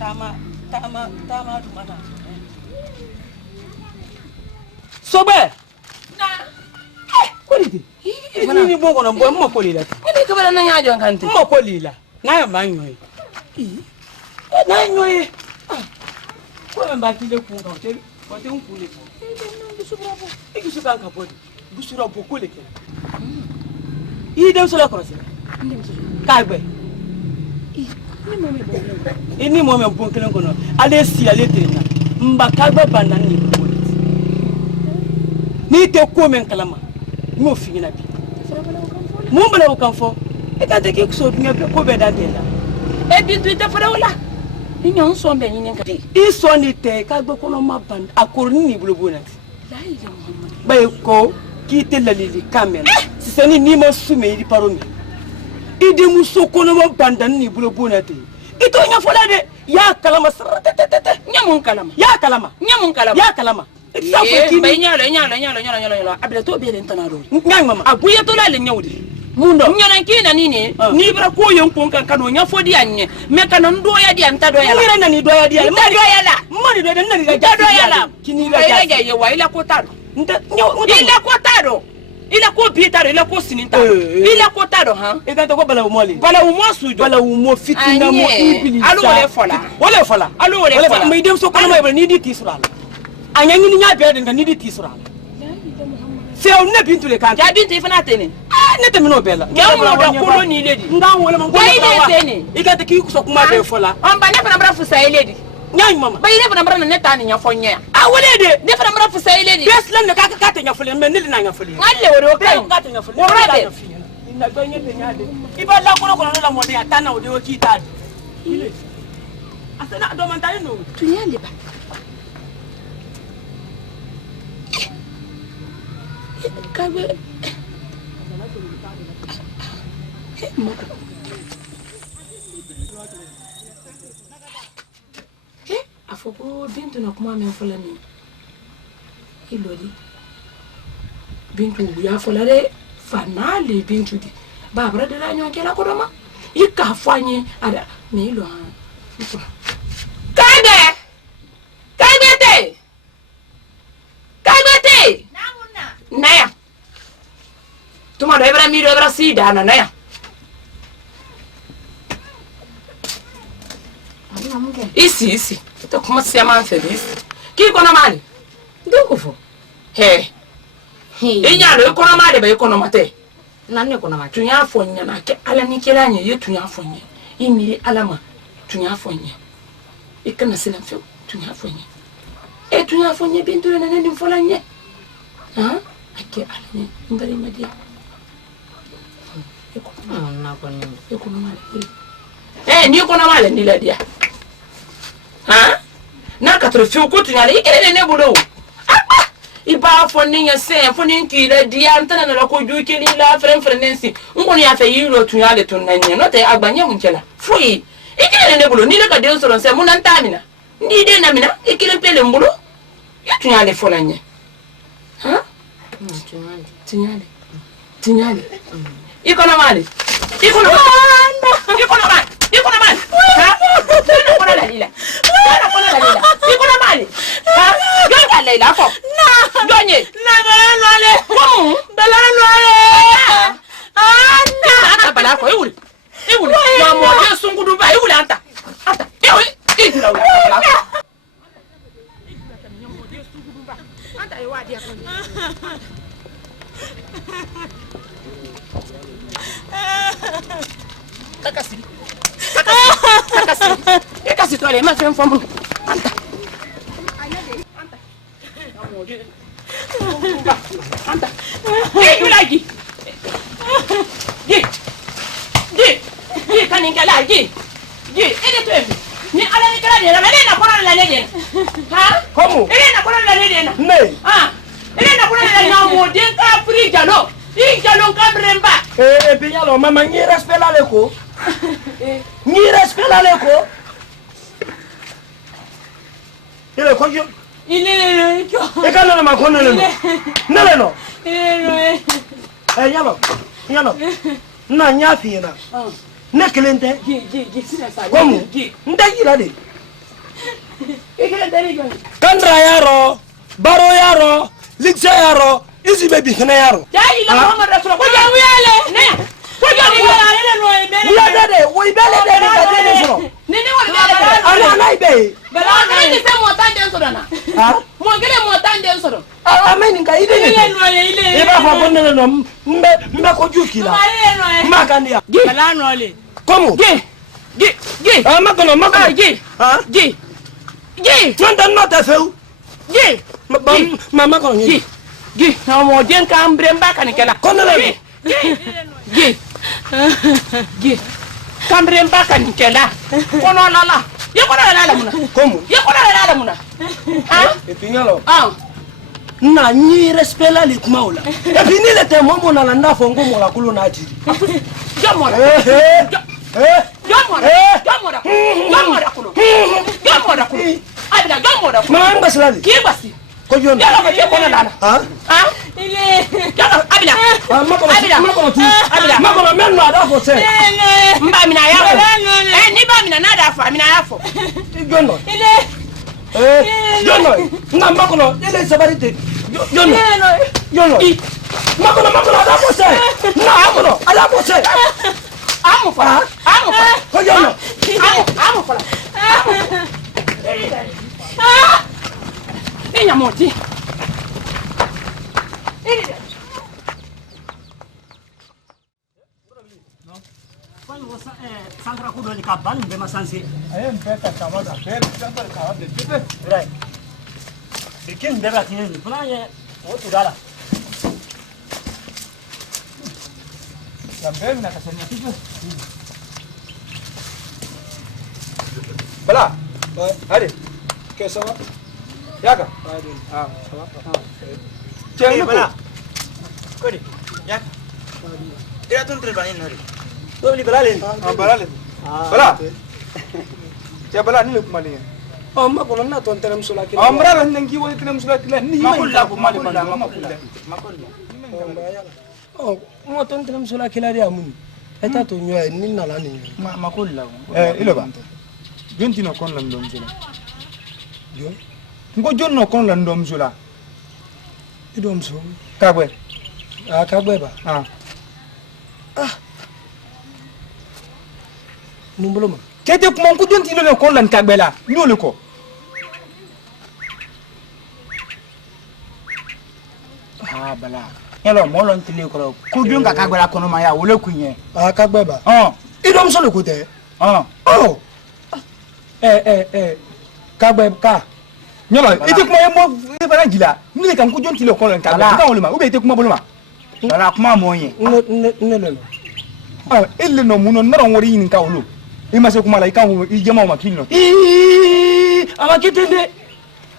Tama dumana. Sobe. Kolidi. Ni bogo na mbo mo kolila. Ni ka bala na nya jon kante. Mo kolila. Na ma nyoy. Na nyoy. Ko mba kile ku ka te. Ko te un kule. Busurapo. Ikusuka ka bodi. Busurapo kule ke. Dem so la crosse. Kagbe. Ini mo me bon kelen kono. Ale si ale trena. Mba kagbe banda ni ko. Ni te ko men kalama. Mo fi na bi. Mo bala o kan fo. E ka te ki so dunya be ko be da de la. E bi tu te fara wala. Ni nyon so be ni nka te. I so ni te kagbe kono ma band akorni ni bulo bonat. La ila Muhammad. Bay ko ki te lalili kamera. Si seni ni mo sume di paromi. Idi muso kono ma banda ni bulo bonat. Ito nya fola de ya kalama sarata tete. Nyamun kalama. Ya kalama. Nyamun kalama. Ya kalama. Bay nyalo. Abla to be den tanado. Ngang mama. Abuya to la le nyawdi. Mundo. Nyana kina nini? Ni bra ko yon kon kan kanu nya fodi anye. Me kanon do ya di anta do ya la. Ngira nani do ya di. Ma do ya la. Moni do den nani ga do ya la. Kini ga ya ye wa ila ko tado. Ila ko tado. Ila ko bitaro, ila ko sininta. Ila ko tado ha. E ka to ko bala umoli. Bala umo sujo. Bala umo fitina mo ibili. Alu wole fola. Wole fola. Alu wole fola. Me dem so kono ma ni di tisura. Anya ni nya be den ni di tisura. Se o ne bintu le kan. Ja bintu ifana tene. Ne te mino bela. Ya mo da koloni lady. Nga wole man. Wai ne tene. E ka te ki so kuma be fola. On ba ne fana bra fusa lady. Nyai mama. Ba ile fana bra na neta ni nya fonya. Ah wole de. Ne fana bra fusa lady. Bes lan ne ka ka te nya fola me ne na nya fola. Ngalle wore o kai. Ka te nya fola. Wore de. Ina go nye de nya de. Iba la kono kono la mo de atana o de o ki ta. Asana do man ta no. Tunyande ba. Kabe. Afoko bintu na kuma men fola ni. Ilodi. Bintu ya fola de fanale bintu di. Ba bra de la nyon kela ko doma. Ika fanye ada me ilo ha. Kabe. Kabete. Kabete. Naya. Tuma do ebra mi do ebra si dana naya. Isi. To kuma se man feliz. Ki kono mali. Ndoko fo. He. Inya lo kono mali ba kono mate. Nanne kono mate. Tunya fo nya na ke ala ni kela nya ye tunya fo nya. Imiri alama tunya fo nya. Ikana sila fe tunya fo nya. E tunya fo nya bintu na nani fola nya. Ha? Ake ala nya ngari media. Na kono. E kono mali. Ni kono mali ni la dia. Ha? Na ka tro fiu ko tunya le ikere ne bulo. Iba fo ni nya se fo ni ki le dia ntana na ko ju ki la frensi. Ngoni ya fe yiro tunya le tun nanya no te agbanya munchela. Fui. Ikere ne bulo ni le ka de so se mun ntamina. Ndi de na mina ikere pele mbulo. Ya tunya le fo nanya. Ha? Tunya le. Ikono mali. Ikono mali. Ha? Ikono la lila. Ikono mali. Ha? Yo la lila ko. Na. Donye. Na lale. Komu. Lale. Anta bala ko iwul. Ya mo de sungudu ba iwul anta. Ewe. Idira wala. Anta iwa dia ko. Takasi. Takasi tu ale ma fe mfomu. Anta. Anta. You like it? Ye kaningala ye. Ede tu. Ni ala ni kala de la na kona la de. Ha? Como? Ede na kona la de na. Ne. Ah. Ede na kona la na mo de ka free jalo. Jalo ka bremba. Pinyalo mama ni respect la leko. Ni respect la leko. Ile ko yo. Ile yo. E kana na makono no. Nele no. Ile. Nyalo. Na nya fi na. ne kelente Gi sina sa. komu Gi. ndajira de Ikele dani gan. kandra yaro baro yaro ligse yaro isi be bi hina yaro Ya ila Muhammad Rasulullah. Ko jamu yale. Ne. Ko jamu yale no e be. ya de wo ibele de ka de so Ni wa bele. ana na ibe Bala na ni se mo tan den so dana. ha Mo gele mo tan den so do. ameni ka ide Ile ne no ile. iba fa ko ne no mbe ko jukila Ile no e. ma kan dia Bala no le. komu Gi. makono Gi. ha Gi. tonta nota feu Gi. ma makono ni Gi. Na mo den ka ambre mbaka ni kala. kono le Gi. Kambre mbaka ni kala. Kono lala. Ye kono lala muna. komu Ye kono lala muna. Ah? e pinyalo Ah. na nyi respect la le kuma ola e puis ni le te momo na la ndafo ngo mo la kulo na atiri Jamora. Jamora. Eh. Jamora. Jamora kulo. Jamora kulo. Abida jamora kulo. ma ngba silali Ki basi. ko jona Yalo ko je kono lala. ha Ah? Ile. Yalo abida. makono tu Abida. makono men no adafo se Mba mina yafo. Ni ba mina na dafa mina yafo. jono Ile. jono na makono ile sabarite jono jono makono adafo se na adafo se Amo fala. ko jono Amo fala. Enya moti. Sankra kudo ni kabal mbe masansi. Ayem beta kamada, beta kamada kamada tete. Right. Bikin beba tini ni pula ye o tudala. Sampai nak kasihnya tete. Bala, hari, कैसा हुआ? क्या का? हाँ, चलो बला. Kodi. Ya. Dia tun terbaik nari. to beli belalin हाँ बला ले. बला. क्या बला नहीं लोग माली है. o makono na ton teram sula ki Amra lah nengi wo itinam sudah kila ni. Makulla bu mali makulla. o mo ton teram sula ki la dia mun eta to nyoy ni na la ni Makulla. Ilo ba. Jonti no kon lan dom sula. jo Ngo jon no kon lan dom sula. idom so Kagwe. ka gbeba Ah. numbulo ma Kete kuma ngo jonti no kon lan kagwe la. Nyole ko. Ah bala. Yalo molon tili ko ku dun ka kagbara kono ma ya wole kunye. ka gbeba idom so le ko te Oh. oh ka gbeba ka Nyolo, ite kuma yemo bana gila. Ni le kan ko jonti le kon lan kagwe. Ka wole ma. Ube ite kuma boloma. Bala kuma moye. ne le Elle no muno naro ngori yin ka wolo. Ima se kuma la ikan i jama ma kinno. ama kitende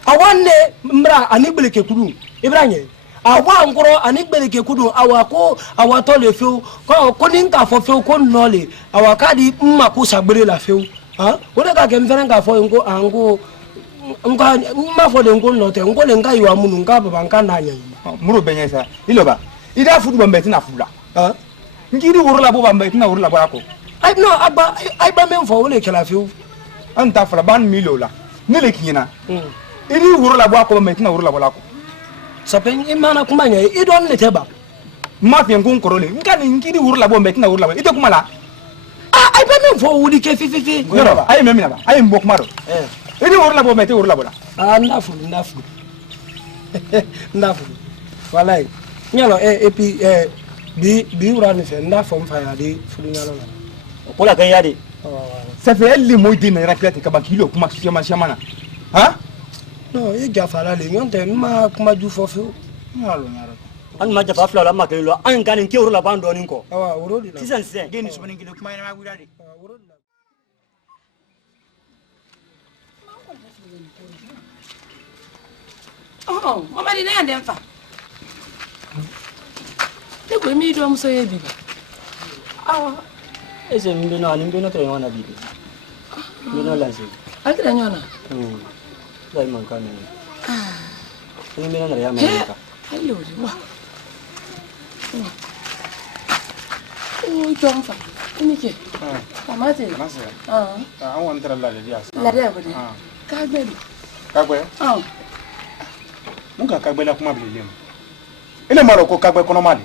awanne mbra ani gbele ke kudu ibranye awa ngoro ani gbele ke kudu awa ko awa to le feu ko ni nka fo feu ko no le awa ka di mma ko sagbere la feu ha o de ka ke mfere nka fo ngo ango nka mma fo de ngo no te ngo le nka yo amunu nka baba nka na anya Muro benye sa. Ilo ba. Ida fudu ba mbeti na fula. ha Ngiri wurula bo ba mbeti na wurula ba ko. ai no agba men fo le kala feu Anta fula ban milo la. Ni le kina. Iri wurula bo ko mbeti na wurula ba ko. sapen imana kumanya idon ne teba Ma fi ngun korole. Nka ni ngiri wurula bo mbeti na wurula ba. Ite kuma la. ai ba men fo wuli ke fi Yoro ba. Ayi memina ba. Ayi mbok maro. Iri wurula bo mbeti wurula ba. ndafu walai nyalo et puis bi urani fe ndafu mfa ya di fulu nyalo Kula kan yadi. Ça fait elle mo dina rakati ka ba kilo kuma shama. Ha? no e gafala le nyonte ma kuma ju fo fe Nyalo nyaro. An ma jafa fla la ma ke lo an kan ke urula bando nin ko. awa urodi la Sisan sen. Geni subanin kilo kuma ina ma gudade. urodi la Oh, mama di na ndem fa. Te ko mi do muso ye biba. Awa, Ese mbino ani mbino tre wana bibi. Mbino lanse. altra nyona. Dai man kan. Ni mbino na ya man. Hello, wa. Oh, jom fa. Nike. Amate. I want to la dia. La dia ko de. Kagbe. Kagbe? Muka kagbe la kuma bilele. Ile maro ko kagbe kono mali.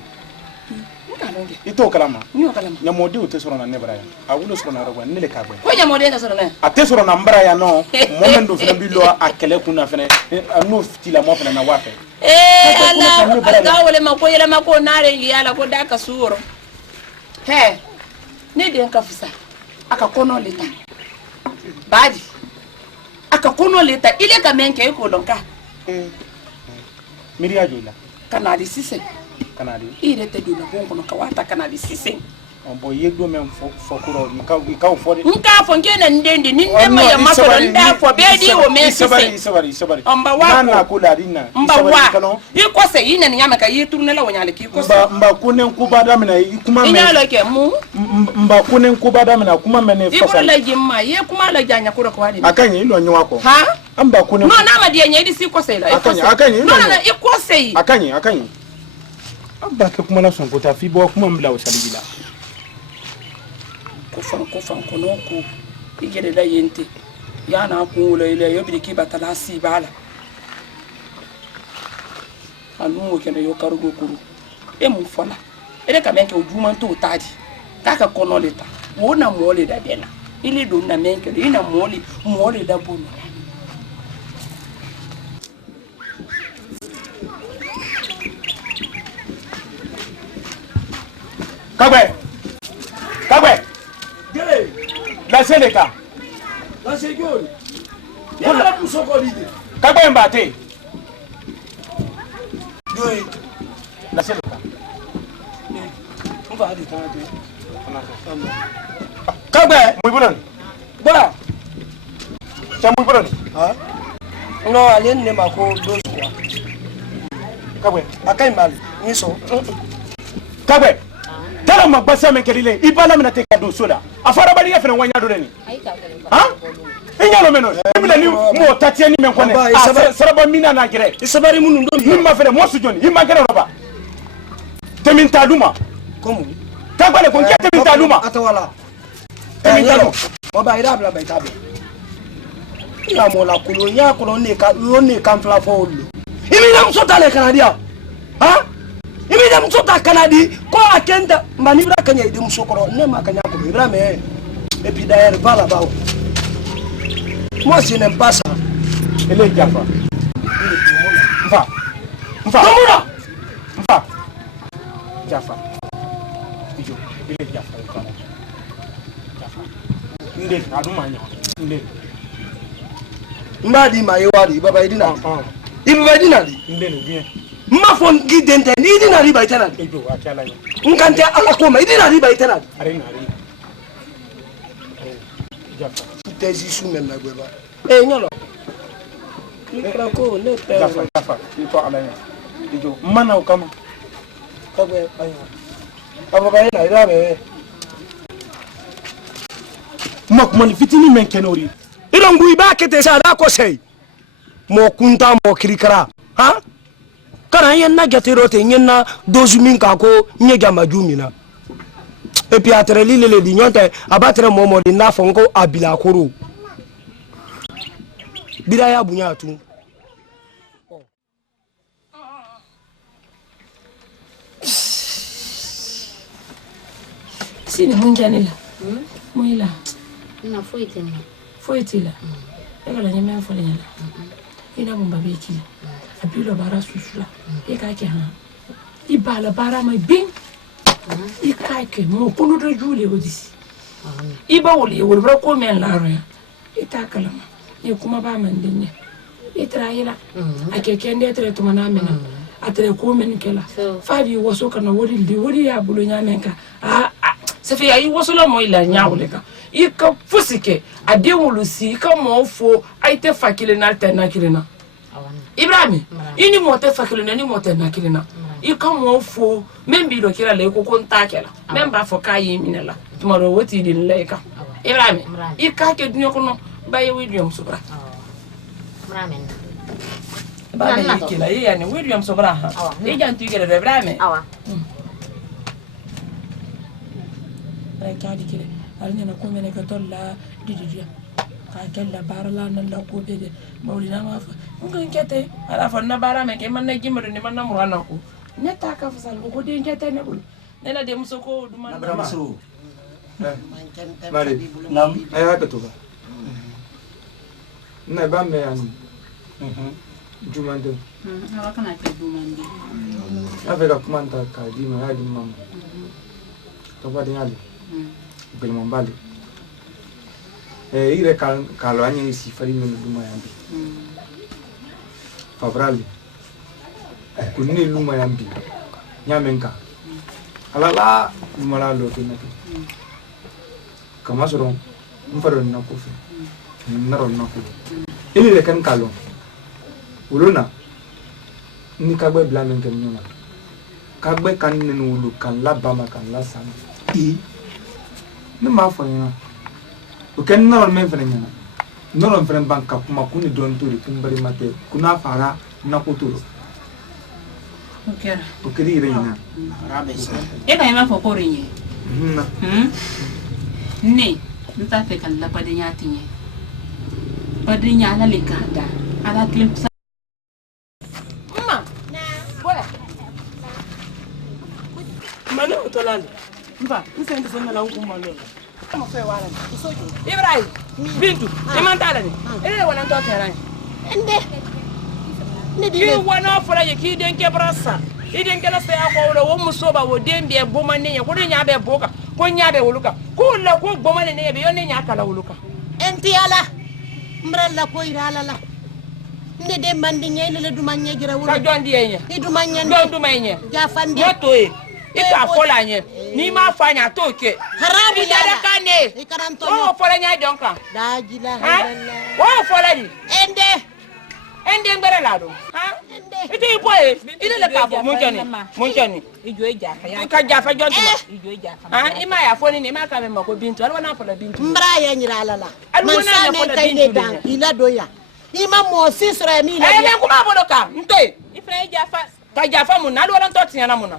Ito kalama. Nyo kalama. Nyamodi o te soro na nebra ya. Awulo soro na roba nile kagbe. Ko nyamodi na soro na. Ate soro na mbra ya no. Momento fena bilo akele kuna fena. No fitila mo fena na wafe. Ala alga wole makoyela makonare liala ko daka suro. He. Ne de nka fusa. Aka kono leta. Baji. Aka kono leta ile ka menke ko donka. Miria jola. Kanadi sise. Kanadi. Ire te dula bongo no kawata kanadi sise. Ombo yedo men fokuro ika fodi. Nka fo ngena ndende ninne ma ya makoro nda fo bedi o men sise. Isabari. Omba wa. Nana kula dina. Mba wa. Iko se yina nyama ka yiturne la wonyale ki ko se. Mba kunen kubada mina kuma men. Inyalo ke mu. Mba kunen kubada mina kuma men fasa. Ibo la jimma ye kuma la janya kura ko wadi. Akanye ilo nyi wako. Ha? Amba kunen. No na ma die nyedi si ko se la. Akanye. No iko se. Akanye. Amba ke kuma na son kota fi bo kuma mbla usaligila. Kofan kono ko igere da yente yana ko le yo bidiki batala si bala anu ke ne yo karugo kuru e mu fola ele ka menke ojuma to tadi kaka kono leta wona mole da dela ile do na menke ina mole da bono Kagbe Lase le ka. Lase gyori. Yala musoko lide. Kagbe mbate. Gyori. Lase le ka. Mva adi tande. Kagbe muibulan. Bora. Cha muibulan. Ha? No alen ne mako doswa. Kagbe akai mali. Niso. Kagbe. Tala magbasa men kelile ibala mina te kadu sola afara bali yefena wanya do ni ha inyalo meno ibila ni mo tatie ni men kone saraba mina na gere isabari munu ndo himma fere mo sujoni himma gere roba temin taluma komu tagbale ko ngete temin taluma atawala temin taluma mo ba ira bla ba tabe ya mo la kulo nya kulo ne ka yo ne kan fla fo lo imi na msota le kanadia ha imi da msota kanadi ko akenda manibra kanya ide msokoro ne makanya ko ibra me epi d'ailleurs vala bawo moi je n'aime pas ça ele jafa mfa komura mfa jafa ijo ele jafa jafa nde adumanya nde mbadi mayewari baba idina ibaba idina di nde ni bien ma fon gidente ni idina riba itana ejo akala yo nkante ala ko ma idina riba itana are jafa tezi su men na gweba nyolo ni krako ne te jafa ni to ala yo ejo mana o kama kagwe ayo ababa ina ira be mak man fitini men kenori iron gui ba kete sa da ko sei mo kunta mo kirikara ha kana yen na gatero te yen na dozumin ka ko nyega majumina e pi atre lile di nyonte abatre momo di na fonko abila koro bila ya bunya tu sini munjanila muila na foitela foitela egala nyame folela ina bomba beki abilo bara susula e ka ke ha ibala bara mai bin i ka ke mo kono do jule odisi iba woli wol bra ko men la ro ita kalama e kuma ba man dinne itra ila ake kende tre to mana mena atre ko men kela fabi woso kana wori di wori ya bulo nyamenka se fe ayi woso la mo ila nyaawle ka ika fusike ade wolusi ka mo fo aite fakile na alterna kilena Ibrahim ini mote fakile na ni mote na kilena ika mo fo membi do kila le ko konta kela memba fo kayi minela tumaro woti din leka Ibrahim ika ke dunyo kono baye William Sobra Ibrahim ba me kila yani William Sobra ha e jantu gele Ibrahim awa kadi kile alnya na ko mene ka tolla didiya ka kella barala na la ko bede maulina ma fa ngan kete ala fa na bara me ke man na jimro ni man na murana ko neta ka fa sal ko de kete ne bul nena de muso ko duma na muso mari nam ay ha to ba na ba me an jumande ala kana ke jumande avec la commande ka di ma ya di mam to ba de ali bel mambali ire kalo anye si fari no luma yambi fabrali kunni luma yambi nyamenka alala luma la lo tinati kama soro mfaro na kofi naro na ko ili le kan kalo uluna ni kagbe blamen kan nyona kagbe kan nenu ulu kan la bama kan la sama ne ma fo yana o ken na on men fere nyana no on fere banka kuma kuni don to kin bari mate kuna fara na ko to o kiri ire yana e ka ma fo ko rinye na ne nta fe kan la padenya tinye padenya la le kada ala clip mama boya mana utolanda mba nsende sonna la nguma lo mo fe wala isojo Ibrahim bintu imantala ni wala ndo terrain ende ne ki wana fura ye ki den ke brasa idin kana sai akwa wo musoba wo den be boma ne ye ko den ya be boka ko nya be wuluka ko la ko boma ne ye be yon ne nya kala wuluka enti ala mbralla ko irala la ne de mandi nyene le duma nyegira wulu ka jondi ye ni duma nyene do duma ye ja fandi moto e ika fola nye ni ma fanya toke harabu ya kane ikaranto o fola nya donka dajila o fola ni ende ngere lado ha ite ipoe ile le ka fo munjani ijo eja ka ja fa jonti ijo eja ha ima ya fo ni ma ka me mako bintu alwa na fola bintu mbra ya nyira la alwa na fola bintu dan ila doya ima mo sisra mi la me kuma boloka nte ifra eja fa ka ja fa mun alwa lan to tiana mun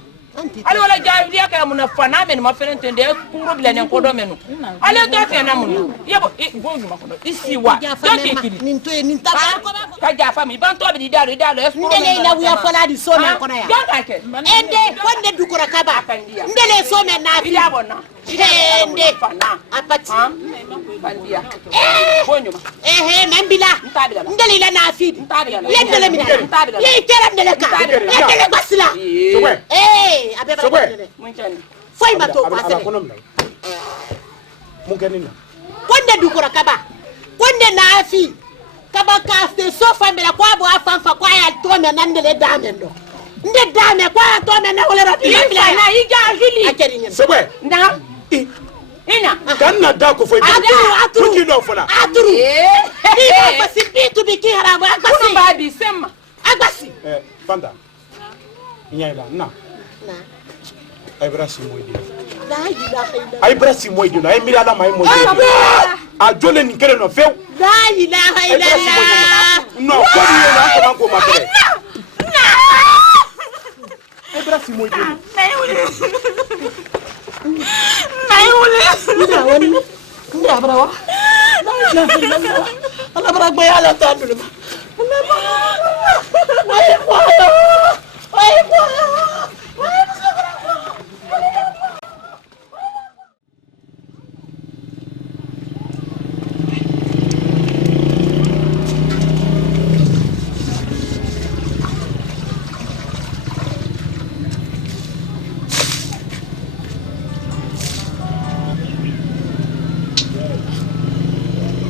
ale wala jaawiya ka mun fana men ma fere tende kuro bile ne ko do menu ale to tiana mun yebo bonju ma ko do isiwa to ke kili ninto ni ntaba ka ja fa mi ban to bi dalo ndele ila wiya fola di so na kono ya jonka ke ende wonde dukura kaba ndele so me na fi abona ende fana apati bandia bonju ma nambila ndele ila na fi yendele mina ye kera ndele ka yendele basila abeba munchani foi mato pasere mungenina wonde dukura kaba wonde na fi kaba kaste sofa mbele kwa bo afanfa kwa ya tome na ndele dame ndo nde dame kwa ya tome na wala rati bila na iga hili akeri nyem sebe nda ina kan da ko foi aturu kino fola aturu ni ba sipitu biki haramu agbasi kuno ba bi sema agbasi fanda nyaila na ay brasi moydi la ilaha illa ay brasi moydi ay mi ala may moydi a jole ni kere no few la ilaha illa no ko ni na ko ma kere ay brasi moydi ina woni ina brawa la ilaha illa Allah brak bay ala tadul ma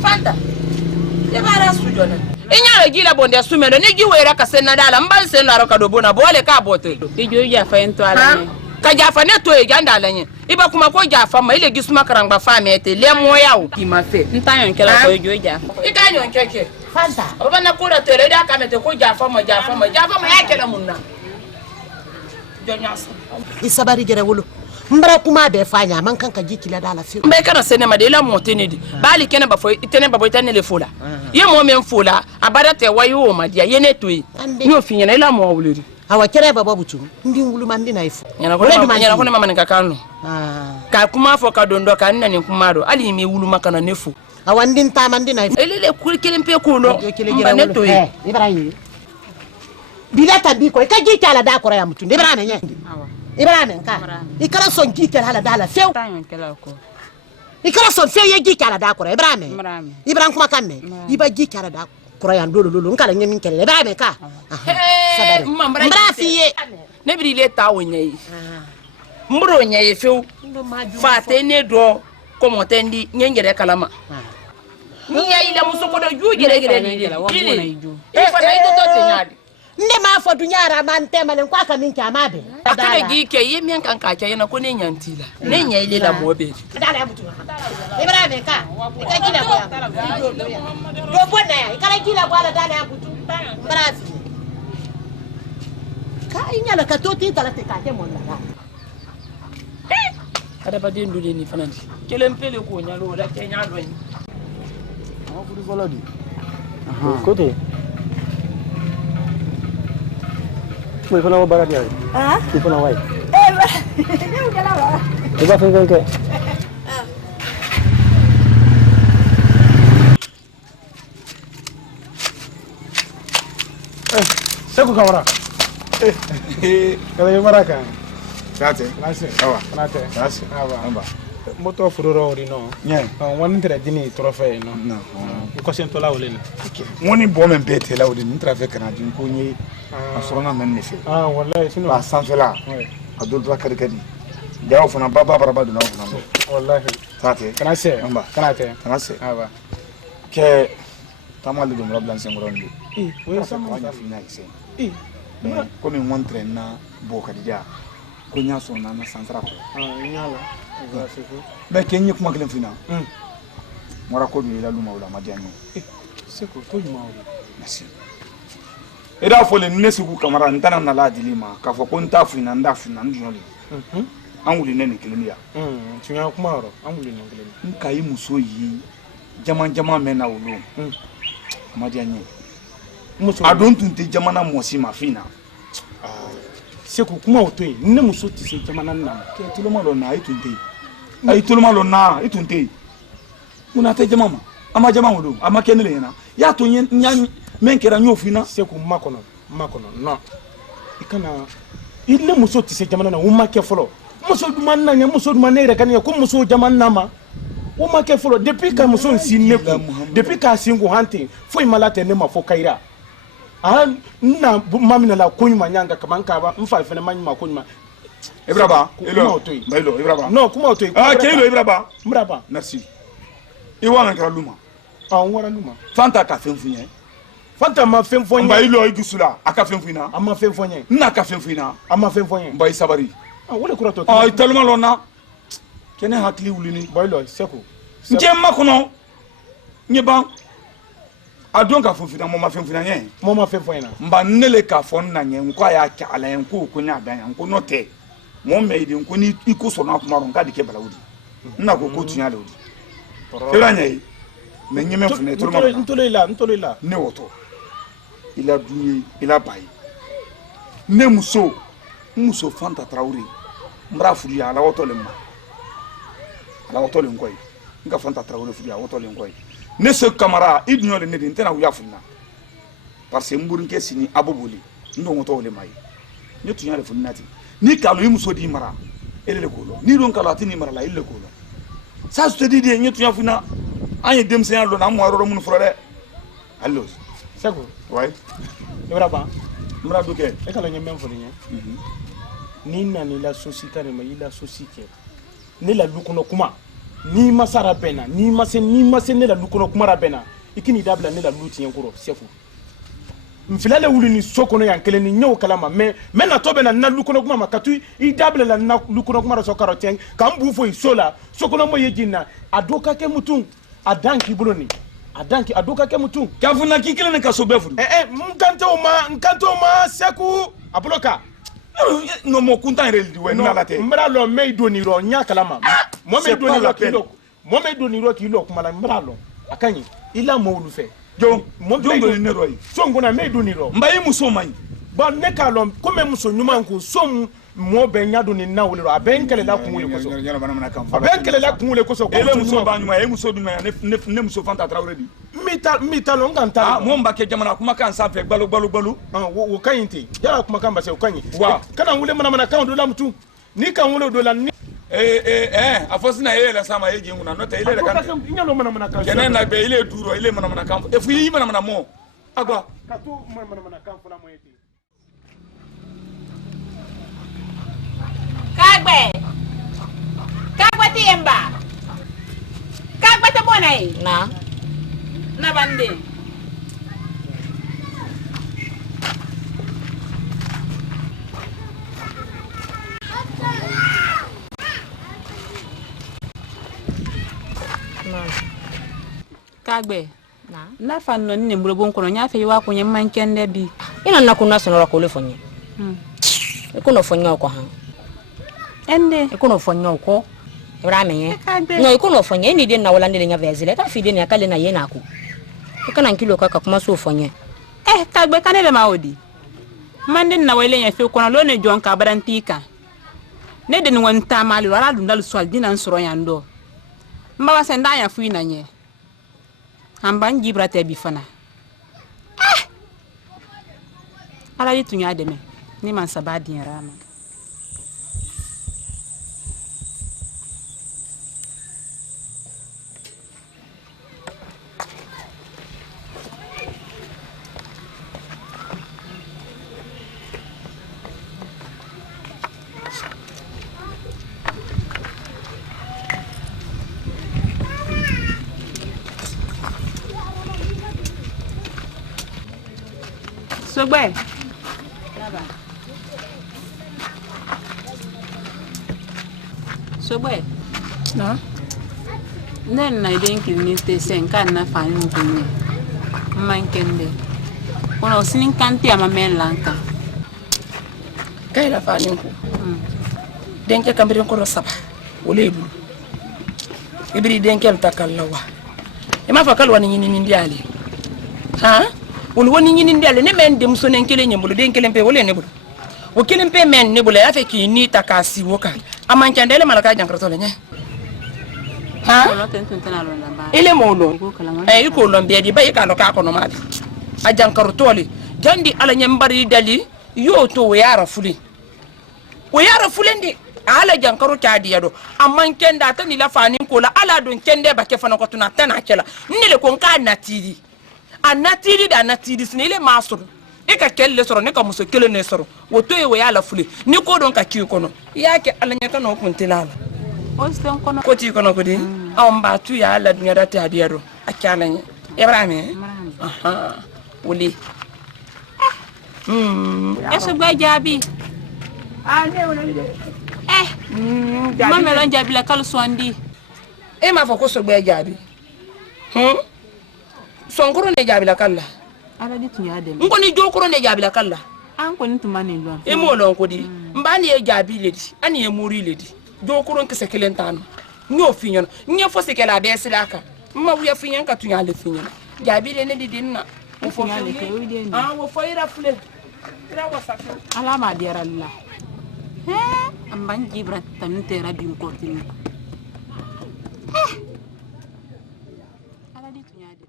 Fanta ya bara su jona inya gila bonde sumelo ni giwera ka senna dala mbal senna ro ka do bona bole ka bote ijo eja fa ento ala ne ka jafa ne to e ganda ala nyen iba kuma ko jafa ma ile gisuma karangba fa mete le moya o ki ma fe ntanyo nkela ko ijo eja ika nyon keke Fanta oba na ko da tere da ka mete ko jafa ma ya kela munna jonyasa isabari gere wulu mbara kuma be fanya man kan ka jikila dala fi mbe kana sene ma de la motene di bali kene ba fo itene ba boitane le fola ye mo men fola abara te wayo o ma dia ye ne toyi ni o finyana ila mo wuliri hawa kere baba butu ndi ngulu mandi na ifu nyana ko ne mama ne kakano ka kuma fo ka dondo ka nna ne kuma do ali me wulu maka na nefu hawa ndi nta mandi na ifu elele kele mpe ko no ne to yi Ibrahim bilata biko ka ji kala da kora ya mutu Ibrahim nye Ibrahim ka ikala son ji kala hala dala few ikala son few ye ji kala da kora Ibrahim kuma kan ne iba ji kala da kora ya ndolo lolo nkala nye min kele Ibrahim ka sabari mbra fiye ne bi le ta wonye mbro nye few fa te ne do ko motendi nyengere kalama ni ya ile musoko do jugere ni ifa na ito to tenyadi nde ma fo dunyara man temale kwa ka min kama be akana gike yemi an kanka cha yana ko ne nyantila ne nya ile la mo be dala ya mutu Ibrahim ka ikajina kwa do bona ya ikajina kwa dala ya mutu mbrazi ka inyala ka to ti dala te ka ke mon la ada badin dule ni fananti kelempele ko nyalo da ke nyalo ni Kuri volodi. Kote. Mo fana bara dia. Ti fana wai. Dia udah lama. Coba fengken ke. Seku kamera. Kalau yang mana kan? Sate. Nasi. Awa. Nate. Nasi. Awa. Amba. Moto fururo ori no. Nye. Wani tere dini trofe no. No. Ko sen to la wole ni. Woni bo men bete la wodi ntrafe kana din ko nyi asrona men ne fe. Wallahi sino. Ba san fela. Abdul Bakar kadi. Dawo fana baba baraba do na fana. Wallahi. Sate. Kana se. Amba. Kana te. Kana se. Awa. Ke tamale do mrablan sengoronde. Wo sama ko nya fina ise. Ko mi montre na bo kadija. Ko nya so na sansara ko. Nyala. Mais kenye kuma kelen fina. Mora ko bi la luma wala madiano. Seko ko juma wala. Merci. Eda fo le nesuku kamara ntana na la dilima ka fo ko nta fina nda fina njoli. Anguli nene kelenia. Tunya kuma ro anguli nene kelenia. Nka yi muso yi jama mena wolo. Madiano. Muso adon tunte jamana mosi mafina. Seko kuma otoyi ne muso ti se jamana na. Ke tuloma lo na itunte. Ay tuloma lo na itunte. Muna te jama ma. Ama jama wolo ama kenele na. Ya to nya men kera nyofina. Seko makono no. Ikana ile muso ti se jamana na uma ke folo. Muso dumanna nya muso dumanne re kan ya ko muso jamana ma. Uma ke folo depuis ka muso sinne ku. Depuis ka singo hante foi malate ne ma fo kaira. Na mamina la kunyuma nyanga kamanka ba mfa fene manyuma kunyuma Ibraba elo Ibraba no kuma otoyi kelo Ibraba mraba merci iwana kala luma wara luma fanta ka fenfunye fanta ma fenfonye mba ilo igusula aka fenfuna ama fenfonye na ka fenfuna ama fenfonye mba isabari wala kura to tellement lona kene hakli wulini ba ilo seko njema kono nyeba adon ka fenfuna mo ma fenfuna nye mo ma fenfonye na mba nele ka fon na nye nko ya ka ala nko ko nya dan nko note mo meidi nko ni iko na kuma ron ka dike balawudi na ko ko tunya lawudi iranya yi me nyeme fune to ma ntolela ne woto ila duye ila bayi ne muso fanta trauri mbra furi ya la woto le ma la woto le ngoy nga fanta trauri furi ya woto le ngoy ne se camara idnyo le ne din tena wuya funna parce que mburin ke sini aboboli ndo ngoto le mai ne tunya le funnati ni kalo yimuso di mara ele le kolo ni ron kalo atini mara la ile kolo sa su te di de ne tunya funna anye demse ya lo na mo aro mun frore allo seko ouais Ibraba mra duke e kala nyembe mfolinya ni na ni la société ne ma ila société ni la lukuno kuma ni masara bena ni mase ne la lukuno kuma rabena ikini dabla ne la luti yankuro sefu mfilale wuli ni sokono yankele ni nyo kalama me na tobe na lukuno kuma makatu I dabla la na lukuno kuma so karoteng kambu fo isola sokono mo yejina adoka ke mutun adanki buloni adanki adoka ke mutun kafuna kikile ne kaso befu nkanto ma seku abloka no mo kunta reldi we na late mbra lo meido ni ro nya kalama mo meido ni ro kilo kuma la mbra lo akanyi ila mo ulufe jongo ni ne roi songo na meido ni ro mbayi muso mai bon ne ka lon comme muso ɲuman ko som mo be ɲado ni na wole a be nkelela kunwule koso a be nkelela kunwule koso ko muso ba ɲuman e muso dun ne muso Fanta Traoré di mita lon kan ta mo mba ke jamana kuma kan sanfɛ gbalo wo kan te yala kuma kan ba se o kan wa kana wule mana kan do la mutu ni kan wule do la ni a fɔ sina e yɛlɛ sama e jinguna no tɛ ile de kan ɲalo mana kan kɛnɛ na be ile duro ile mana kan e fu yi mana mo agwa ka to mana kan fula mo yete Kagbe tiemba. Kagbe te bonai. Na bande. Kagbe. Na fa no ni mbulo bon kono nya fe wa ko nyem man kende bi. Ina na kuna sonora ko le fonye. Ekuno fonye ko ha. Ende. Ekuno fonye ko. Ora menye. No ekuno fonye ni de na wala ndele nya vezile ta fi de ni akale na ye na ku. Kana nkilo kaka kuma so fonye. Kagbe kanele maodi. Mande na wele nya fe kono lo ne jonka badantika. Ne de ni wonta mali wala dum dal swal dina nsoro yando. Mbawa senda ya fu ina nye. Amban jibra te bifana. Ala di tunya deme. Ni man sabadi rama. Sogbe. Sogbe. Na. Nen na denki ni stesen kan na fani nkunye. Mankende. Kono sinin kanti ama men lanka. Kai la fani nku. Denke kambirin ko saba. Olebu. Ibiri denke mtakallawa. Ema fa kalwa ni nyini ndiali. Ha? Woni nyini ndiale ne men dem so nen kele nyembulu den kele mpe wole ne bulu o kele mpe men ne bulu ya fe ki ni takasi woka amancha ndele malaka jankrato le nye ha ile molo iko lombe di bayi kalo ka kono mali a jankrato le jandi ala nyambari dali yo to we yara fuli ndi ala jankaro kadi yado amancha nda tan ila fani ko la ala don kende ba ke fana ko tuna tan akela nile ko nka natiri anatiri da anatiri sinile masoro e ka kelle soro ne ka muso kele ne soro woto e ya la fule ni ko don ka ki kono yake alanyata no kuntilala o sten kono ko ti kono ko di amba tu ya la dunya da ta diaro akalanya ibrahim aha wuli eso gba jabi ne wala de mamelo jabi la kal sondi e ma fa ko so gba jabi sonkoro ne jabi la kala ala di tunya dem ngoni jokoro ne jabi la kala an ko ni tumani lo e mo lon ko di mbani e jabi ledi ani e muri ledi jokoro nke sekelentano nyo finyo nyo fo sekela be silaka ma wuya finyo ka tunya le finyo jabi le ne di dinna o fo le ke o di ni wo fo ira fule ira wasafi ala ma di ralla amban jibra tan tera bi ko tini ala di tunya dem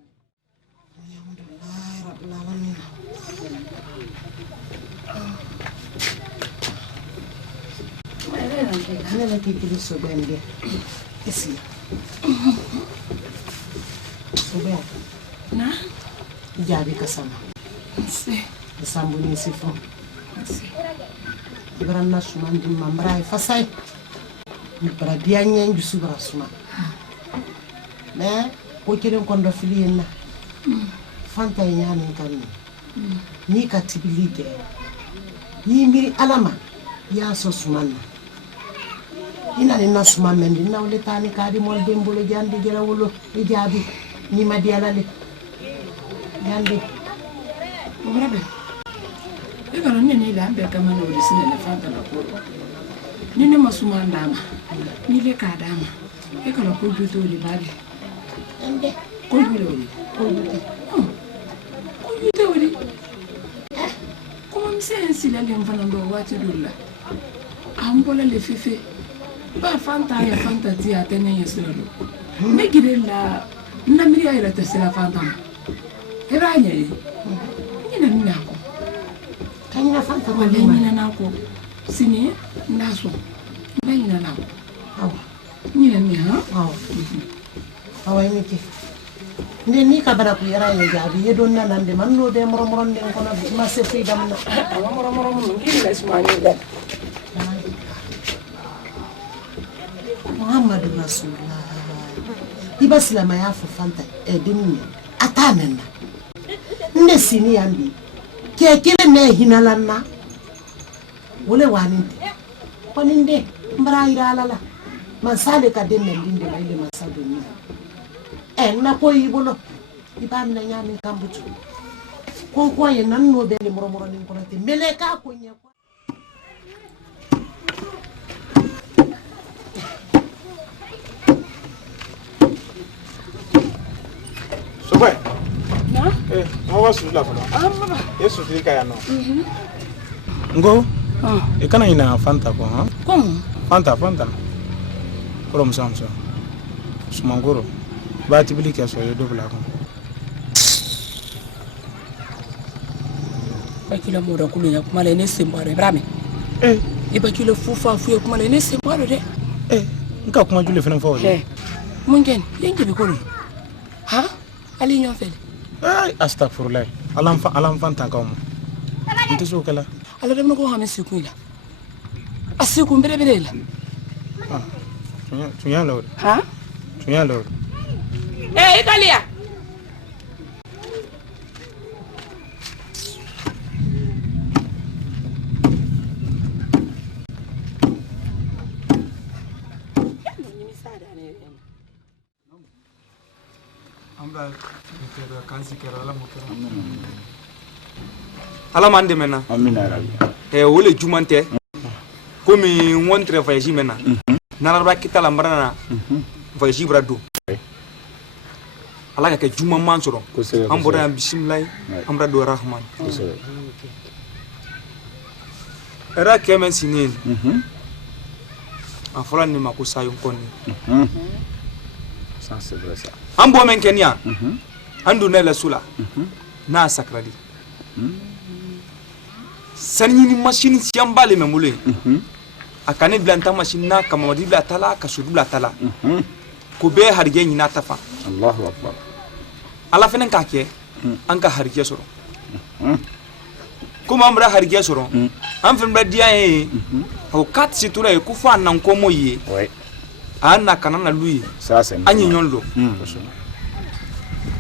Ana la kikili sobende. Isi. Sobe. na Jabi kasama. si Sambu ni sifo. Ibran na suman di mambra fasai. Ni para bianya nju subra suma. Ne ko kiren kondo filina. Fanta nyane kan ni katibilite. Ni miri alama ya so suman. Ina ni nasuma mendi na ule tani kadi mol dembole jandi jela wolo e jabi ni madiala le jandi Murabe. E kana nene la ambe kama no lisine le Fanta na ko. Nini masuma ndama. Ni le ka dama. E kana ko juto li bari. ande Ko juto li. Ko juto. Ko juto li. Ko sen silalen fana do waati dɔ la an bɔla le fefe ba fanta ya fanta ti a tɛ ne ye sira do ne gire la na miiriya yɛrɛ tɛ sira fanta ma i b'a ɲɛ ye ɲinɛ ni n'a kɔ ka ɲinɛ fanta ma wala ɲinɛ n'a kɔ sini n'a sɔn n bɛ ɲinɛ n'a kɔ awa ɲinɛ ni ha awa i ni ce nde ni ka bara ku yara ye jaabi ye don na nande man no be moro moro nden kono ma se fi dam na moro mun ngi la suma ni da Muhammadu Rasulullah iba silama ya fo fanta e deni ata menna nde sini yambi ke kele ne hinalanna wole waninde koninde mbara ira lala man sale ka den linde la ile masado ni na ko yibolo ibam na nyami kambutu ko ye nan no be le moro moro ni ko te mele ka ko nya ko Sobe na hawa su la fala baba yesu ti ka ya no ngo e kana ina fanta ko ha como fanta ko mo samso sumangoro ba ti bili ke so yo dobla ko ba kila mo da kulu ya kuma le ne sembare brame iba kila fufa fu ya kuma le ne sembare de nka kuma jule fena fo mun gen yenge be ko ha ali nyo fele astaghfirullah alam fanta ka mo nti so kala ala dem ko ha me siku ila asiku mbere la tunya lo Italia. Ala mande mena. Amina rabbi. Wole jumante. Komi wontre voyage mena. Naraba kita lambrana. Voyage brado. Ala ka juma man soro. Ambora bismillah. Amra do rahman. Era kemen sinin. Afola ni makusa yon konni. Ça c'est vrai ça. Ambo men Kenya. Andu nela sula. Na sakradi. Sanini machine siambale memule. Akane blanta machine na kama madibla tala kasudula tala. Ko be harje ni na tafa. Allahu akbar. Ala fenen ka ke an ka harje soro. Kuma amra harje soro. An fen ba dia e o kat situra e ku fa nan ko moyi. Ouais. Anna kanana lui. Ça c'est. Anyi nyonlo.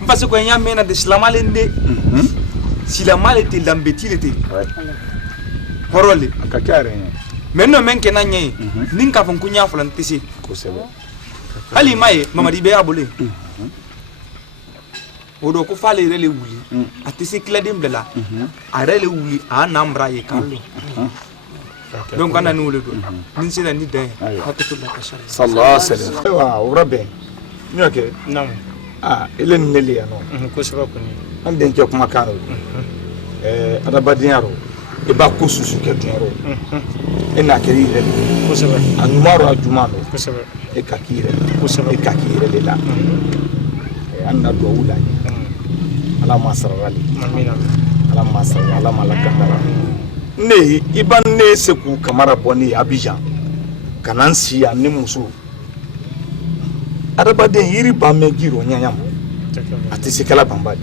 Parce que y a mena de slamalende. Si la mal était l'ambétilité. Ouais. Horole. Kakare. Menno men kenanye. Ninka fon kunya flantisi. Ko c'est bon. Ali maye mamadi be abole. Odo ko fale rele wuli. Atisi kladem de la. A rele wuli a namra e kallo. Donc ana ni wuledo. Nin sina ni den. Hakatu la kashara. Sallallahu alaihi wasallam. Wa rabbi. Nyoke. Nam. Ele nele ya no. Ko saba ko ni. Ande nke kuma karo. Adabadiaro. E ba ko susu ke dunro. Ena keri re. Ko saba. Anumaro ajumano. Ko saba. E kakire. Ko saba. E kakire le la. Anna do wula. Ala masarali. Amina. Ala masarali. Ala malakandara. Ne iban ne seku kamara boni Abidjan. Kanansi ya ni muso. Adabaden yiri ba me giro nyanyam. Atisi kala bambadi.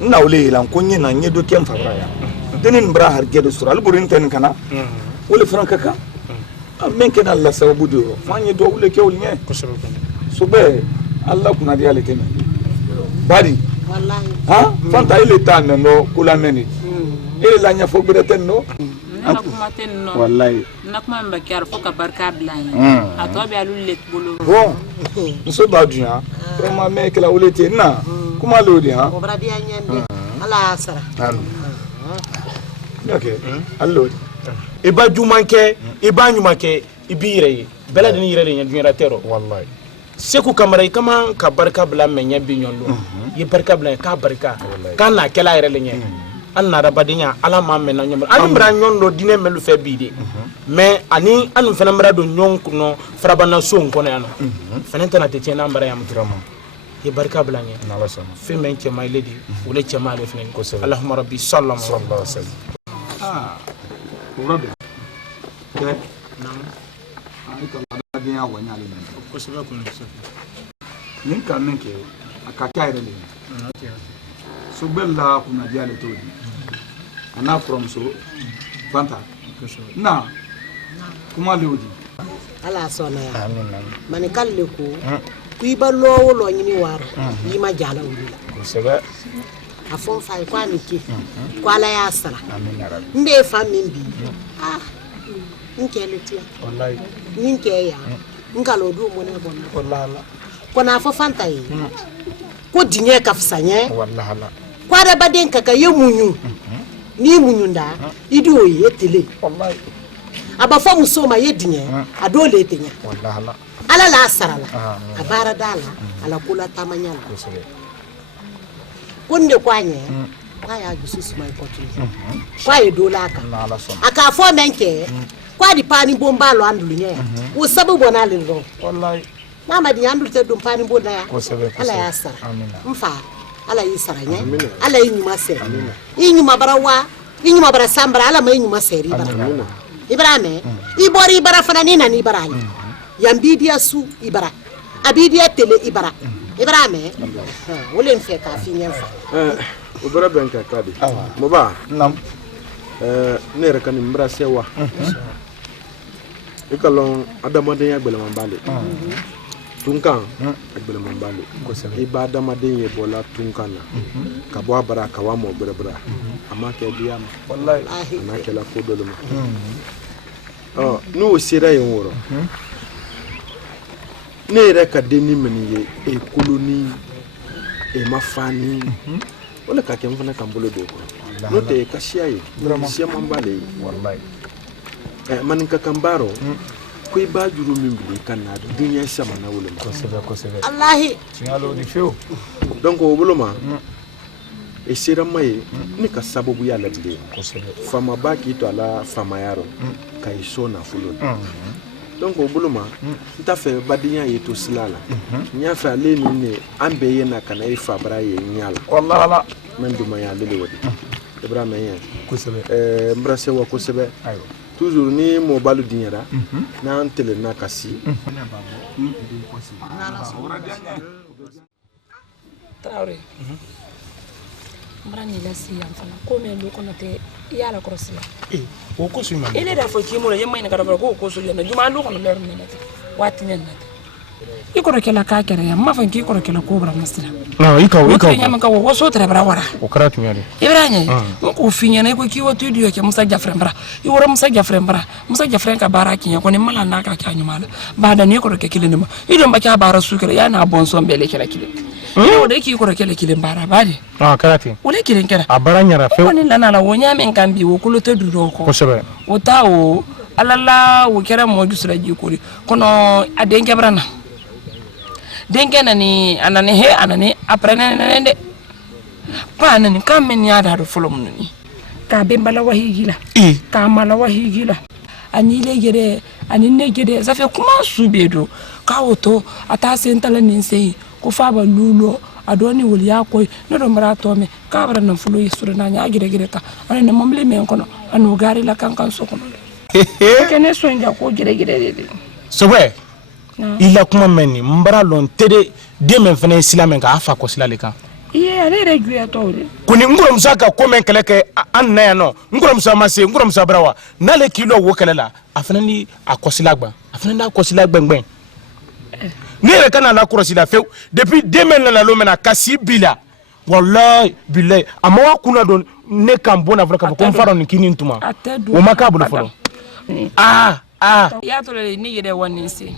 Na wole lan konye na nyedo kem fabra ya. Denin bra harge do sura alburin tan kana. Wole franka ka. Men ken Allah sababu do. Fanye do wole ke wole nye. So be Allah kuna dia le teme. Badi. Wallahi. Ha? Fanta ile tan no kula meni. Ile la nya fo gbedeten no. Na kuma ten no. Wallahi. Na kuma mbakar fo ka barka blanya. Atobi alulle bolo. Bon. Nso ba dunya. Vraiment me kala wole te na. Kuma lodi ha. Ko bradi anyande. Ala asara. Okay. Allo. Iba jumanke, iba nyumake, ibire. Bela dini yire nya dunya tero. Wallahi. Seku kamara kama ka barka bla menya binyolo. Ye barka bla ka barka. Kana kala yire nya. an na badenya ala ma men na nyom an bra nyon do dine melu fe bide mais ani anu fena mra do nyon no frabana so nkono ya no fena tana te tena mbara ya mutrama ye barka blanye na la sama fe men ke my lady wala ke ma le fena ko se allahumma rabbi sallallahu alaihi wasallam rabbi ke nam ai ka la de ya wanya le ko se ba ko ne se nin kan men ke akaka ire le so bella kuna diale todi ana from so fanta na kuma leodi ala sona ya mani kalle ko ku ba lowo lo nyini waro yi ma jala wulila ko sebe afon fa kwa niki kwa la ya sara mbe fa mimbi nke letia wallahi ninke ya ngalo du mo ne bona wallahi kona fo fanta yi ko dinye kafsanye wallahi kwa da baden kaka yemunyu ni munyu nda idi oyi etele wallahi aba fa musoma yedinye adole etenya wallahi ala la sarala abara dala ala kula tamanyala kunde kwanye kwa ya gususu mai kotu kwa yedola aka fo menke kwa di pani bomba lo andulunya wo sababu na lilo wallahi mama di andul te dum pani bomba ya ala ya sara mfa ala yi saranya ala yi nyuma se inyuma barawa inyuma bara sambara ala mai nyuma seri bara ibrahim ibori bara fana ni na ni bara yambidia su ibara abidia tele ibara ibrahim wole mfe ka fi nyenfa ubara benka kadi moba nam ne reka ni mbra sewa ikalon adamade ya gbele mambale tunkan agbele mambale iba adamade ye bola tunkana kabo abara kawamo brebra amake diam wallahi na kala kodoluma no sira yoro ne reka deni meniye e koloni e mafani wala ka kem fana kambolo do ko no te kashia yi sia mambale wallahi maninka kambaro ko iba juru mimbili kana dunya sama na wala ko sebe allahi tingalo di feu donc o buloma e sira mai ni ka sababu ya labde ko sebe fama baki to ala fama yaro kai so na fulo donc o buloma nta fe badinya yeto silala nya fa le ni ne ambe yena kana e fabra ye nyala wallahi la men duma ya lele wodi ibrahim yen ko sebe mbrase wa ko sebe ayo toujours ni mo balu dinyara na antele na kasi Traoré mbrani la si amfana ko me lo kono te yala krosila o ko suma ile da fo kimo le yemma ina kada ko so yana juma lo kono ler ne nati wati ne nati ikoro kala ka kere ya mafan ki ikoro kala ko bra masira no ikaw nyama ka wo so tere bra wara o karatu mi ali ibrahim ko finya na ko ki wo tudio ke musa jafre bra i wora musa jafre ka bara kinya ko ne mala na ka kyanyu mala ba da ne ikoro ke kilin ma idon ba ka bara su kere ya na bon so mbele kala kilin o de ki ikoro kala kilin bara ba de karatu o le kilin kera a bara nyara fe woni lana la wonya men kan bi wo kulo te duro ko sebe o ta o alala wo kera mo jusra ji ko kono aden kebrana denke nani anani he anani après nende pa nani kamen ya da do folom nani ka be mbala wahigila ka mala wahigila ani le gere ani ne gere ça fait comment subedo ka oto ata sentala ninse ko fa ba lulo adoni wol ya koy no do mara to me ka bara nan fulo yisura na nya gere ka ani momle men kono anu gari la kankan so kono kene so nja ko gere sobe ila kuma meni mbara lon tede de men fene islamen ka afa ko silale kan ale reguya tawre kuni ngoro musaka ko men kala ke an na no ngoro musa mase ngoro musa brawa na le kilo wo kala la afana ni akosilagba afana da akosilagba ngben ni re kana la kurosila fe depuis 2000 la lo mena kasi bila wallahi billahi amawa kuna don ne kan bona vraka ko faro ni kinin tuma o makabulu folo ya to le ni yede waninsi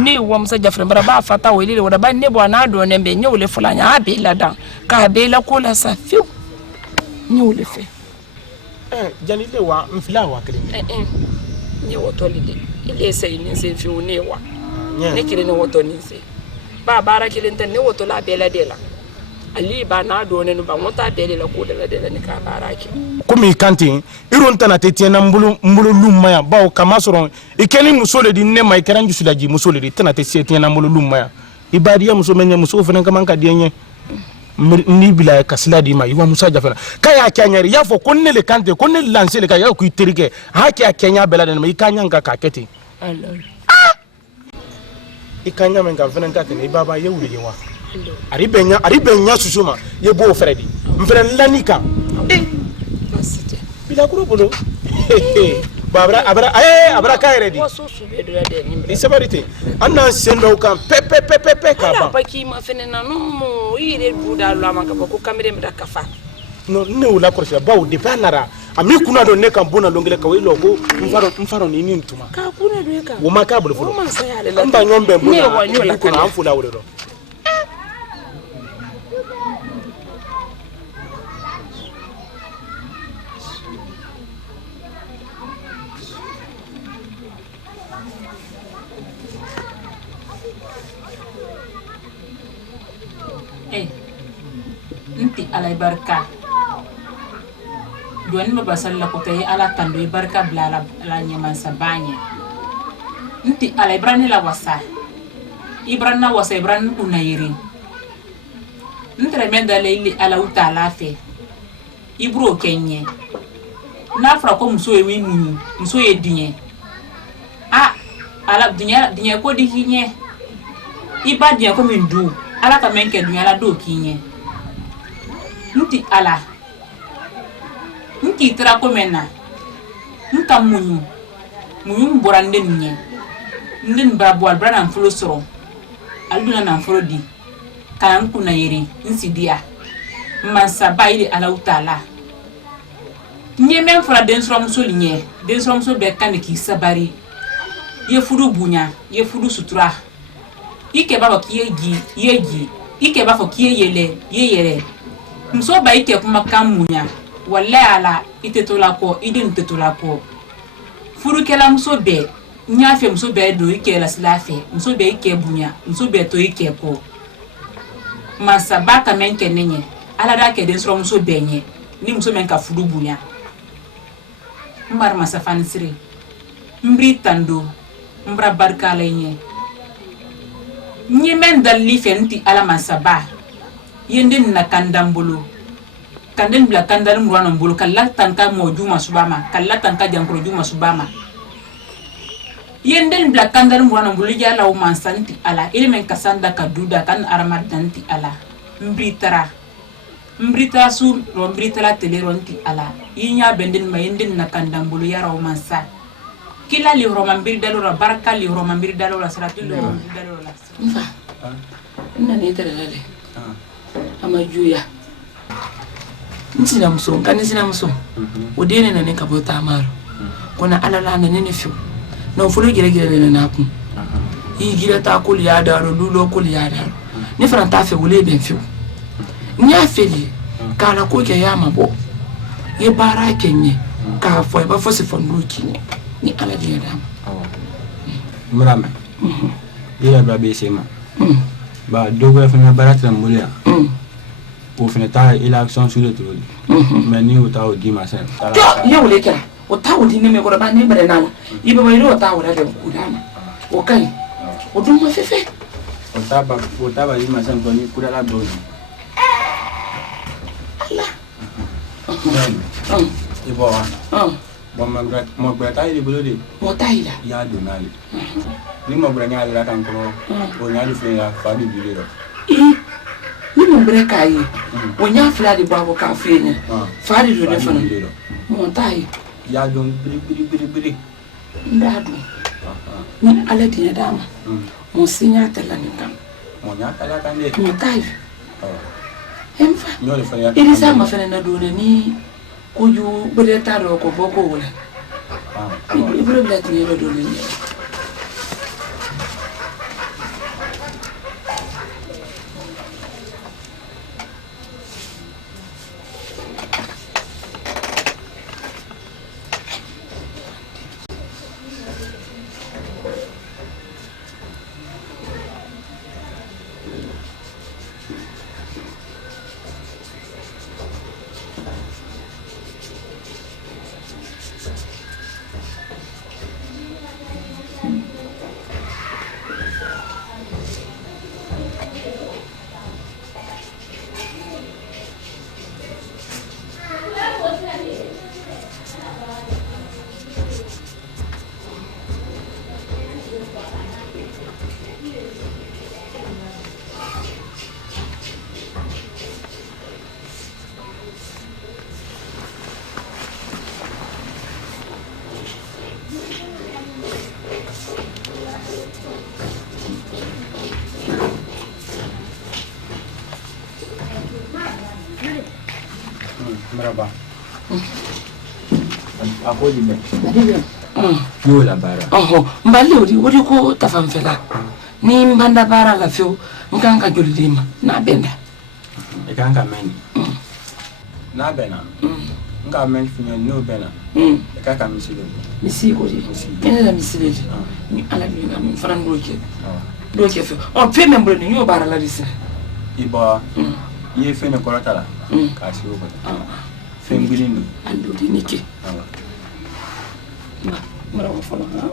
ni wo musa jafre bara ba fata wo ile wada ba ne bo na do ne be nyole fulanya abi la dan ka be la ko la sa fiu nyole fe jani le wa mfila wa kire ni woto lide ile sai ni se fiu ne wa ne kire ne woto ni se ba bara kire ntan ne woto la be la de la ali ba na do ne no ba ngota dele la ko dele ne ka baraki komi kantin iron tana te tiena mbulu lumaya bawo kama soron ikeni musole di ne mai keran jusu daji musole di tana te tiena mbulu lumaya ibadiya muso menye muso fenen kama ka dienye ni bila kasila di ma iwa musa jafana kaya kyanyari ya fo konne le kante konne lancer le kaya ku iterike ha kya kenya bela de ma ikanya nka ka kete ikanya men ka fenen ka tene baba ye wuri yewa ari benya susuma ye bo fredi mfren lanika bila kuro bolo abra kairedi isabarite anna sendo kan pepe ka ba paki ma fenena no ire buda lo amaka ko kamere mda kafa no ne wala korse bawo de banara ami kuna do ne kan bona longele ka wilo ko mfaro ni ntuma ka kuna do ka wo maka bolo folo amba nyombe bona kuna amfula wolo nti ala barka duani ma basalla ko tay ala tando barka bla la nyama sabanye nti ala ibrani la wasa ibranna wasa ibran unayiri ntre menda le ala uta la fe ibro kenye na fra ko muso e winu muso e dinye ala dinye ko di hinye iba dinye ko mindu ala ka menke dunya la do kinye nti ala nti tra ko mena nka munyu borande nye ndin brabo albra na fulo soro alduna na fulo di kan kuna yiri nsidia mansa baile ala utala nye men fura den soro muso be kan ki sabari ye fudu bunya ye fudu sutura ike baba ki yeji ike bafo ki yele muso ba ike kuma kamunya walla ala itetola ko idin tetola ko furu kala muso be nyafe muso be do ike la slafe muso be ike bunya muso be to ike ko masa baka menke nenye ala da ke den soro muso be nye ni muso men ka furu bunya mbar masa fansiri mbri tando mbra barka lenye nyemen dalli fenti ala masaba yenden na kandambulu kanden bla kandal murwana mbulu kala tanka mojuma subama kala tanka jankro juma subama yenden bla kandal murwana mbulu jala o mansanti ala elemen kasanda kaduda kan aramar danti ala mbritara su ro mbritara teleronti ala yinya benden ma yenden na kandambulu yara o mansa kila li roman birdalo ra baraka li roman birdalo la saratul birdalo la nna ne tere lale ama juya ntina muso kanizina muso odene na ne kabota amaro kona alala na ne fiu na fulo gire na ku yi gire ta ko liya da lulo ko liya da ne franta fe wole ben fiu nya feli kala ko ke ya mabo ye bara kenye ka fo ba fo se fo nduki ni ala de dam murame ila ba be sema ba dogo fa na barata mulia o fene ta ila action sur le trône mais ni o ta o di ma sen ya wole kala o ta o di ne me ko ba ne bare nana ibe ba ilo ta o da ku dama o kai o dum ma fefe o ta ba di ma sen ko ni ku da la do ni Allah ibo wa mo gba ta ile bolo de mo ta ila ya do na le ni mo gba nya la kan ko o nya lu fe ya fa di bi le ni mo bre kai o nya fla di babo ka fe ni fa di do ne fa mo ta yi ya do biri ndadu ni ala di dama mo sinya tala ni kam mo nya tala kan de mo ta yi emfa ili sama fene na do ni kuju bereta ro ko boko wala ibro blati ni do ni Merhaba. Ako di me. Yo la bara. Mbali uri ko tafamfela. Ni mbanda bara la feo nkanka jolidima na benda. E kan ka meni. Na bena. Nka meni finya no bena. E ka ka misile. Misi ko di. Ene la misile. Ni ala bi na mi faran doke. Doke fe. On pe membre ni yo bara la dise. Iba. Ye fe ne korata la. Ka si o ko. Fengulino. Ando di nike. Ma, mara mo fala ha.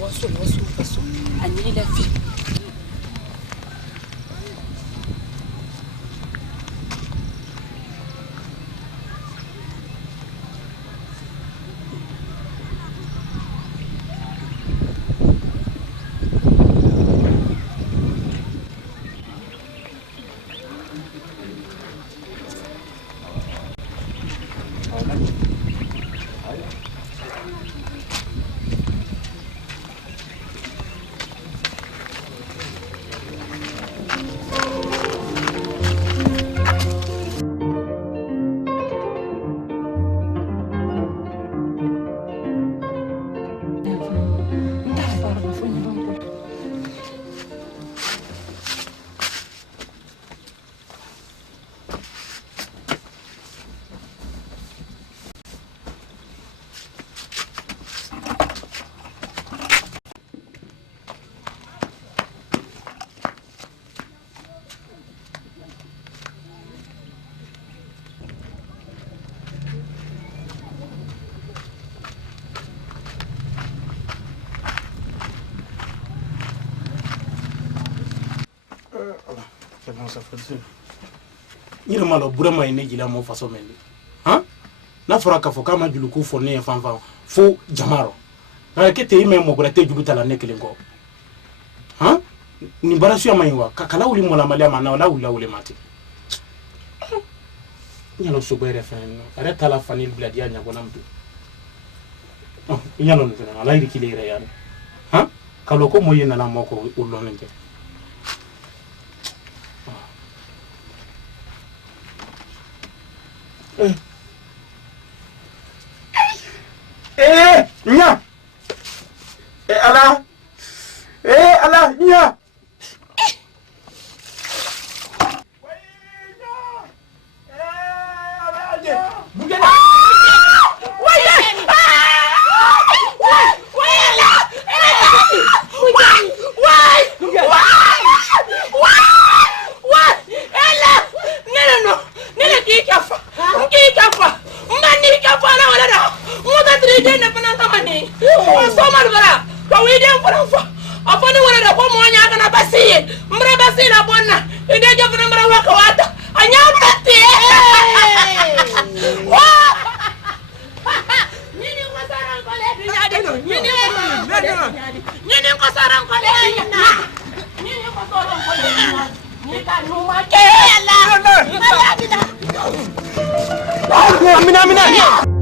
Wasu. Ani la fi. Ni ma lo burama ine jila mo faso mende han na fora ka fo kama julu ko fo ne fanfa fo jamaro na ke te me mo burate julu tala ne kelen ko han ni barasu ya maywa kala wuli mo la mali ama na la wuli mati nyalo so bere fa no ara tala fanil bladi ya nyabo namtu nyalo no ala iri kilere ya han kalo ko moye na la moko ullo nende nya ala nya Amina